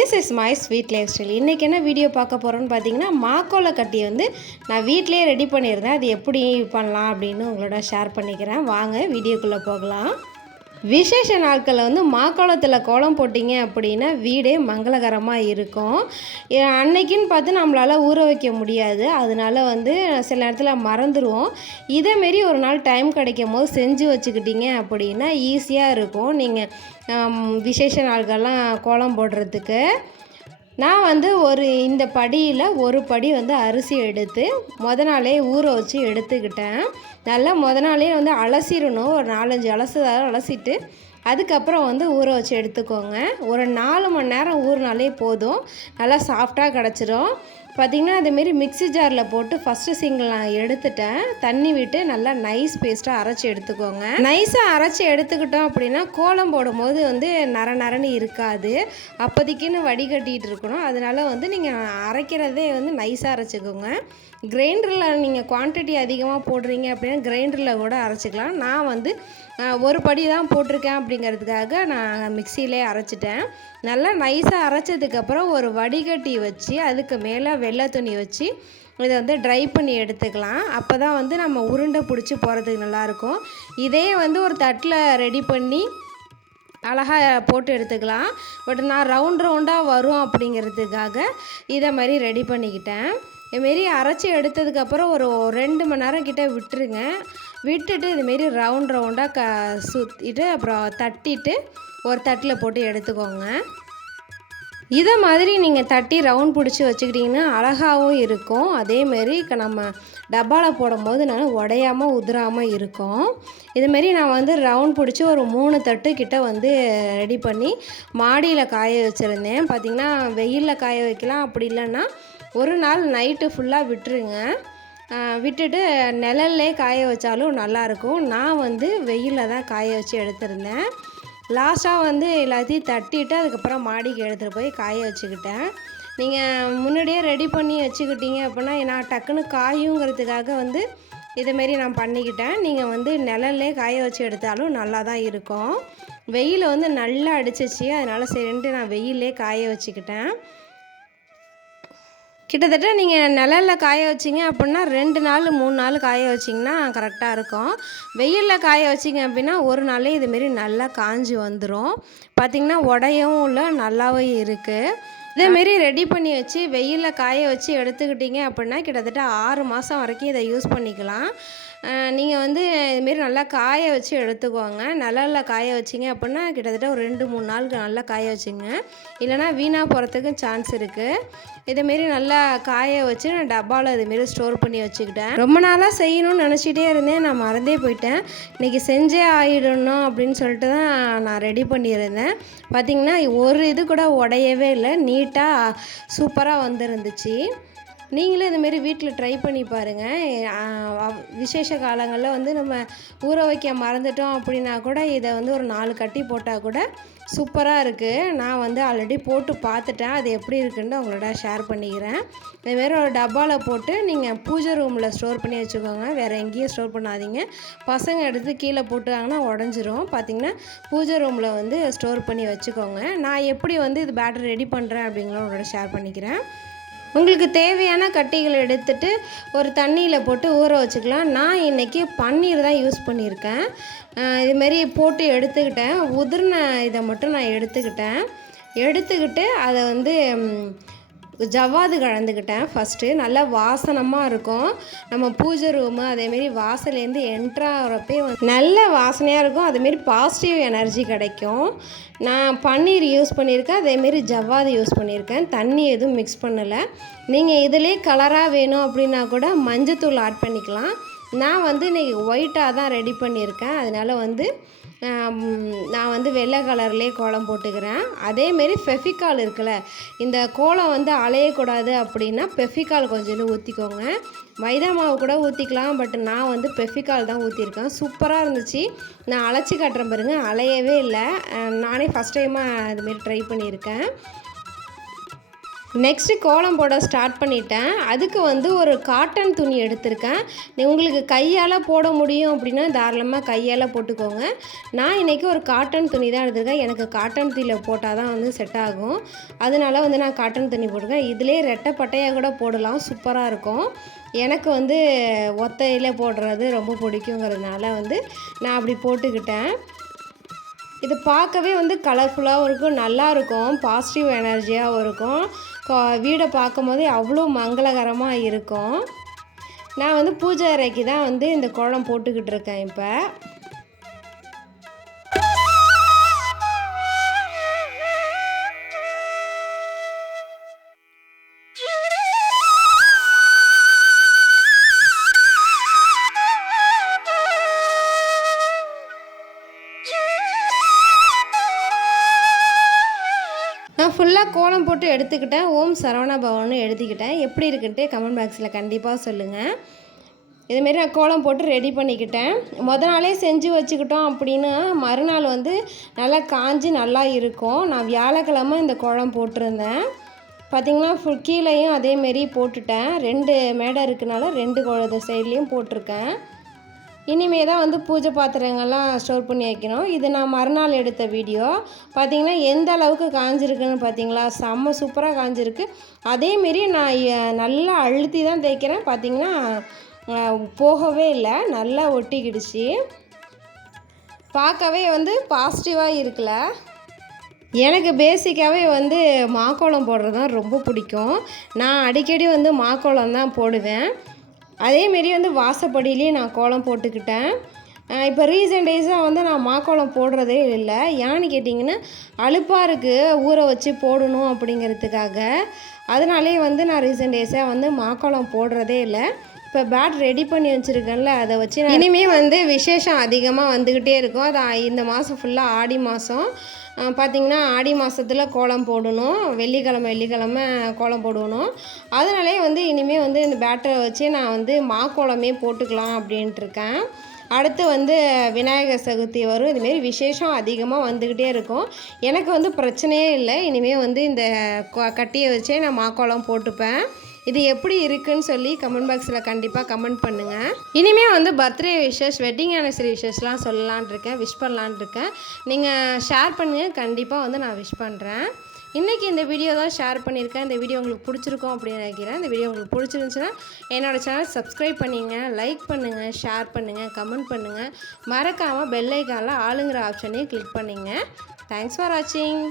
This is my sweet life style இன்றைக்கி என்ன video பார்க்க போகிறோன்னு பார்த்தீங்கன்னா மாக்கோலை கட்டி வந்து நான் வீட்டிலேயே ரெடி பண்ணியிருந்தேன். அது எப்படி பண்ணலாம் அப்படின்னு உங்களோட ஷேர் பண்ணிக்கிறேன். வாங்க வீடியோக்குள்ளே போகலாம். விசேஷ நாட்களில் வந்து மாக்கோலத்தில் கோலம் போட்டிங்க அப்படின்னா வீடே மங்களகரமாக இருக்கும். அன்னைக்குன்னு பார்த்து நம்மளால் ஊற வைக்க முடியாது. அதனால வந்து சில நேரத்தில் மறந்துடுவோம் இதேமாரி ஒரு நாள் டைம் கிடைக்கும் போது செஞ்சு வச்சுக்கிட்டீங்க அப்படின்னா ஈஸியாக இருக்கும். நீங்கள் விசேஷ நாட்கள்லாம் கோலம் போடுறதுக்கு. நான் வந்து ஒரு இந்த படியில் ஒரு படி வந்து அரிசி எடுத்து முத நாளே ஊற வச்சு எடுத்துக்கிட்டேன். நல்லா முத நாளே வந்து அலசிடணும் ஒரு நாலஞ்சு அலசுதாலும் அலசிட்டு அதுக்கப்புறம் வந்து ஊற வச்சு எடுத்துக்கோங்க. ஒரு நாலு மணி நேரம் ஊறினாலே போதும். நல்லா சாஃப்டாக கிடச்சிரும். பார்த்திங்கன்னா அதேமாரி மிக்ஸி ஜாரில் போட்டு ஃபஸ்ட்டு சிங்கிள் நான் எடுத்துட்டேன். தண்ணி விட்டு நல்லா நைஸ் பேஸ்ட்டாக அரைச்சி எடுத்துக்கோங்க. நைஸாக அரைச்சி எடுத்துக்கிட்டோம் அப்படின்னா கோலம் போடும்போது வந்து நர நரன்னு இருக்காது. அப்போதைக்குன்னு வடிகட்டிகிட்டு இருக்கணும். அதனால வந்து நீங்கள் அரைக்கிறதே வந்து நைஸாக அரைச்சிக்கோங்க. கிரைண்டரில் நீங்கள் குவான்டிட்டி அதிகமாக போடுறீங்க அப்படின்னா கிரைண்டரில் கூட அரைச்சிக்கலாம். நான் வந்து ஒரு படி தான் போட்டிருக்கேன் அப்படிங்கிறதுக்காக நான் மிக்சியிலே அரைச்சிட்டேன். நல்லா நைஸாக அரைச்சதுக்கப்புறம் ஒரு வடிகட்டி வச்சு அதுக்கு மேலே வெள்ளை துணி வச்சு இதை வந்து ட்ரை பண்ணி எடுத்துக்கலாம். அப்போ தான் வந்து நம்ம உருண்டை பிடிச்சி போகிறதுக்கு நல்லாயிருக்கும். இதே வந்து ஒரு தட்டில் ரெடி பண்ணி அழகாக போட்டு எடுத்துக்கலாம். பட் நான் ரவுண்ட் ரவுண்டாக வரும் அப்படிங்கிறதுக்காக இதை மாதிரி ரெடி பண்ணிக்கிட்டேன். இதுமாரி அரைச்சி எடுத்ததுக்கப்புறம் ஒரு ரெண்டு மணி நேரம் கிட்டே விட்டுருங்க. விட்டுட்டு இதுமாரி ரவுண்ட் ரவுண்டாக க சுற்றிட்டு அப்புறம் தட்டிட்டு ஒரு தட்டில் போட்டு எடுத்துக்கோங்க. இதை மாதிரி நீங்கள் தட்டி ரவுண்ட் பிடிச்சி வச்சுக்கிட்டிங்கன்னா அழகாகவும் இருக்கும். அதேமாரி இப்போ நம்ம டப்பாவில் போடும்போது நான் உடையாமல் உதிராமல் இருக்கும். இதுமாரி நான் வந்து ரவுண்ட் பிடிச்சி ஒரு மூணு தட்டு கிட்ட வந்து ரெடி பண்ணி மாடியில் காய வச்சுருந்தேன். பார்த்திங்கன்னா வெயிலில் காய வைக்கலாம். அப்படி இல்லைன்னா ஒரு நாள் நைட்டு ஃபுல்லாக விட்டுருங்க. விட்டுட்டு நிழல்லே காய வச்சாலும் நல்லாயிருக்கும் நான் வந்து வெயிலில் தான் காய வச்சு எடுத்திருந்தேன். லாஸ்ட்டாக வந்து எல்லாத்தையும் தட்டிட்டு அதுக்கப்புறம் மாடிக்கு எடுத்துகிட்டு போய் காய வச்சுக்கிட்டேன். நீங்கள் முன்னாடியே ரெடி பண்ணி வச்சுக்கிட்டீங்க அப்படின்னா நான் டக்குன்னு காயுங்கிறதுக்காக வந்து இதுமாரி நான் பண்ணிக்கிட்டேன். நீங்கள் வந்து நிழல்லே காய வச்சு எடுத்தாலும் நல்லா தான் இருக்கும். வெயில் வந்து நல்லா அடிச்சிச்சு. அதனால் சரின்ட்டு நான் வெயிலே காய வச்சுக்கிட்டேன். கிட்டத்தட்ட நீங்கள் நிழலில் காய வச்சிங்க அப்படின்னா ரெண்டு நாள் மூணு நாள் காய வச்சிங்கன்னா கரெக்டாக இருக்கும். வெயிலில் காய வச்சிங்க அப்படின்னா ஒரு நாளே இதுமாரி நல்லா காஞ்சி வந்துடும் பார்த்திங்கன்னா உடையவும் இல்லை நல்லாவும் இருக்குது இதேமாரி ரெடி பண்ணி வச்சு வெயிலில் காய வச்சு எடுத்துக்கிட்டிங்க அப்படின்னா கிட்டத்தட்ட ஆறு மாதம் வரைக்கும் இதை யூஸ் பண்ணிக்கலாம். நீங்கள் வந்து இதுமாரி நல்லா காய வச்சு எடுத்துக்கோங்க. நிழலில் காய வச்சிங்க அப்படின்னா கிட்டத்தட்ட ஒரு ரெண்டு மூணு நாளுக்கு நல்லா காய வச்சுங்க. இல்லைனா வீணாக போகிறதுக்கும் சான்ஸ் இருக்குது இதேமாரி நல்லா காய வச்சு நான் டப்பாவில் இதுமாரி ஸ்டோர் பண்ணி வச்சுக்கிட்டேன். ரொம்ப நாளாக செய்யணும்னு நினச்சிட்டே இருந்தேன். நான் மறந்தே போயிட்டேன். இன்றைக்கி செஞ்சே ஆகிடணும் அப்படின்னு சொல்லிட்டு தான் நான் ரெடி பண்ணியிருந்தேன். பார்த்திங்கன்னா ஒரு இது கூட உடையவே இல்லை. நீட்டாக சூப்பராக வந்துருந்துச்சு. நீங்களும் இதுமாரி வீட்டில் ட்ரை பண்ணி பாருங்கள் விசேஷ காலங்களில் வந்து நம்ம ஊற வைக்க மறந்துட்டோம் அப்படின்னா கூட இதை வந்து ஒரு நாலு கட்டி போட்டால் கூட சூப்பராக இருக்குது நான் வந்து ஆல்ரெடி போட்டு பார்த்துட்டேன் அது எப்படி இருக்குன்னு உங்களோட ஷேர் பண்ணிக்கிறேன். இதுமாரி ஒரு டப்பாவில் போட்டு நீங்கள் பூஜை ரூமில் ஸ்டோர் பண்ணி வச்சுக்கோங்க. வேறு எங்கேயும் ஸ்டோர் பண்ணாதீங்க. பசங்க எடுத்து கீழே போட்டாங்கன்னா உடஞ்சிரும். பார்த்தீங்கன்னா பூஜை ரூமில் வந்து ஸ்டோர் பண்ணி வச்சுக்கோங்க. நான் எப்படி வந்து இது பேட்டர் ரெடி பண்ணுறேன் அப்படிங்கிற உங்களோட ஷேர் பண்ணிக்கிறேன். உங்களுக்கு தேவையான கட்டிகள் எடுத்துட்டு ஒரு தண்ணியில் போட்டு ஊற வச்சுக்கலாம். நான் இன்றைக்கி பன்னீர் தான் யூஸ் பண்ணியிருக்கேன். இதுமாரி போட்டு எடுத்துக்கிட்டேன். உதிர்ன இதை மட்டும் நான் எடுத்துக்கிட்டேன். எடுத்துக்கிட்டு அதை வந்து ஜவ்வாது கலந்துக்கிட்டேன் ஃபஸ்ட்டு நல்லா வாசனமாக இருக்கும். நம்ம பூஜை ரூமு அதேமாரி வாசலேருந்து என்ட்ராகிறப்பே வந்து நல்ல வாசனையாக இருக்கும். அதேமாரி பாசிட்டிவ் எனர்ஜி கிடைக்கும். நான் பன்னீர் யூஸ் பண்ணியிருக்கேன். அதேமாரி ஜவ்வாது யூஸ் பண்ணியிருக்கேன். தண்ணி எதுவும் மிக்ஸ் பண்ணலை. நீங்கள் இதிலே கலராக வேணும் அப்படின்னா கூட மஞ்சத்தூள் ஆட் பண்ணிக்கலாம். நான் வந்து இன்றைக்கி ஒயிட்டாக தான் ரெடி பண்ணியிருக்கேன். அதனால் வந்து நான் வந்து வெள்ளை கலர்லேயே கோலம் போட்டுக்கிறேன். அதேமாரி ஃபெஃபிகால் இருக்குல்ல இந்த கோலம் வந்து அலையக்கூடாது அப்படின்னா பெஃபிகால் கொஞ்சோண்டு ஊற்றிக்கோங்க மைதா மாவு கூட ஊற்றிக்கலாம் பட் நான் வந்து பெஃபிகால் தான் ஊற்றிருக்கேன் சூப்பராக இருந்துச்சு. நான் அழைச்சி காட்டுறேன் பாருங்க அலையவே இல்லை. நானே ஃபஸ்ட் டைமாக அதுமாரி ட்ரை பண்ணியிருக்கேன். நெக்ஸ்ட்டு கோலம் போட ஸ்டார்ட் பண்ணிட்டேன். அதுக்கு வந்து ஒரு காட்டன் துணி எடுத்திருக்கேன். உங்களுக்கு கையால் போட முடியும் அப்படின்னா தாராளமாக கையால் போட்டுக்கோங்க. நான் இன்றைக்கி ஒரு காட்டன் துணி தான் எடுத்திருக்கேன். எனக்கு காட்டன் துணியில் போட்டால் தான் வந்து செட் ஆகும். அதனால வந்து நான் காட்டன் துணி போட்டிருக்கேன் இதிலே ரெட்டை பட்டையாக கூட போடலாம். சூப்பராக இருக்கும். எனக்கு வந்து ஒத்தையில் போடுறது ரொம்ப பிடிக்குங்கிறதுனால வந்து நான் அப்படி போட்டுக்கிட்டேன். இது பார்க்கவே வந்து கலர்ஃபுல்லாகவும் இருக்கும். நல்லா இருக்கும். பாசிட்டிவ் எனர்ஜியாகவும் இருக்கும். வீடை பார்க்கும்போதே அவ்வளோ மங்களகரமாக இருக்கும். நான் வந்து பூஜை அறைக்கு தான் வந்து இந்த கோலம் போட்டுக்கிட்டு இருக்கேன் இப்போ. ஃபுல்லாக கோலம் போட்டு எடுத்துக்கிட்டேன். ஓம் சரவணா பவன்னு எழுதிக்கிட்டேன். எப்படி இருக்குன்ட்டு கமெண்ட் பாக்ஸில் கண்டிப்பாக சொல்லுங்கள் இதுமாரி நான் கோலம் போட்டு ரெடி பண்ணிக்கிட்டேன். முத நாளே செஞ்சு வச்சுக்கிட்டோம் அப்படின்னா மறுநாள் வந்து நல்லா காஞ்சி நல்லா இருக்கும். நான் வியாழக்கிழமை இந்த கோலம் போட்டிருந்தேன். பார்த்திங்கன்னா ஃபுல் கீழேயும் அதேமாரி போட்டுட்டேன். ரெண்டு மேடை இருக்கனால ரெண்டு குழந்தை சைட்லேயும் போட்டிருக்கேன். இனிமே தான் வந்து பூஜை பாத்திரங்கள்லாம் ஸ்டோர் பண்ணி வைக்கணும். இது நான் மறுநாள் எடுத்த வீடியோ. பார்த்தீங்கன்னா எந்த அளவுக்கு காஞ்சிருக்குன்னு பார்த்தீங்களா செம்ம சூப்பராக காஞ்சிருக்கு. அதேமாரி நான் நல்லா அழுத்தி தான் தேய்க்கிறேன். பார்த்திங்கன்னா போகவே இல்லை. நல்லா ஒட்டிக்கிடுச்சு. பார்க்கவே வந்து பாசிட்டிவாக இருக்கல. எனக்கு பேசிக்காகவே வந்து மாக்கோளம் போடுறது தான் ரொம்ப பிடிக்கும். நான் அடிக்கடி வந்து மாக்கோளம் தான் போடுவேன். அதேமாரி வந்து வாசப்படியிலையும் நான் கோலம் போட்டுக்கிட்டேன். இப்போ ரீசெண்ட் டேஸாக வந்து நான் மாக்கோலம் போடுறதே இல்லை. ஏன்னு கேட்டிங்கன்னா அலுப்பாக இருக்குது ஊற வச்சு போடணும் அப்படிங்கிறதுக்காக. அதனாலே வந்து நான் ரீசெண்ட் டேஸாக வந்து மாக்கோலம் போடுறதே இல்லை. இப்போ பேட் ரெடி பண்ணி வச்சுருக்கேன்ல அதை வச்சு இனிமேல் இனிமே வந்து விசேஷம் அதிகமாக வந்துக்கிட்டே இருக்கும். அது இந்த மாதம் ஃபுல்லாக ஆடி மாதம் பார்த்திங்கன்னா ஆடி மாதத்தில் கோலம் போடணும். வெள்ளிக்கிழமை வெள்ளிக்கிழமை கோலம் போடணும் அதனாலே வந்து இனிமேல் வந்து இந்த பேட்டரை வச்சு நான் வந்து மா கோலமே போட்டுக்கலாம் அப்படின்ட்டு இருக்கேன் அடுத்து வந்து விநாயகர் சதுர்த்தி வரும். இதுமாரி விசேஷம் அதிகமாக வந்துக்கிட்டே இருக்கும். எனக்கு வந்து பிரச்சனையே இல்லை. இனிமேல் வந்து இந்த கட்டியை வச்சே நான் மாக்கோளம் போட்டுப்பேன். இது எப்படி இருக்குன்னு சொல்லி கமெண்ட் பாக்ஸில் கண்டிப்பாக கமெண்ட் பண்ணுங்கள் இனிமேல் வந்து பர்த்டே விஷஸ் வெட்டிங் ஆனிவர்சரி விஷஸ்லாம் சொல்லலான் இருக்கேன். விஷ் பண்ணலான் இருக்கேன். நீங்கள் ஷேர் பண்ணுங்கள் கண்டிப்பாக வந்து நான் விஷ் பண்ணுறேன் இன்றைக்கி இந்த வீடியோ தான் ஷேர் பண்ணியிருக்கேன். இந்த வீடியோ உங்களுக்கு பிடிச்சிருக்கும் அப்படின்னு நினைக்கிறேன். இந்த வீடியோ உங்களுக்கு பிடிச்சிருந்துச்சுன்னா என்னோடய சேனல் சப்ஸ்கிரைப் பண்ணிங்க லைக் பண்ணுங்கள் ஷேர் பண்ணுங்கள் கமெண்ட் பண்ணுங்கள் மறக்காமல் பெல்லைக்கானில் ஆளுங்கிற ஆப்ஷனையும் கிளிக் பண்ணிங்க. தேங்க்ஸ் ஃபார் வாட்சிங்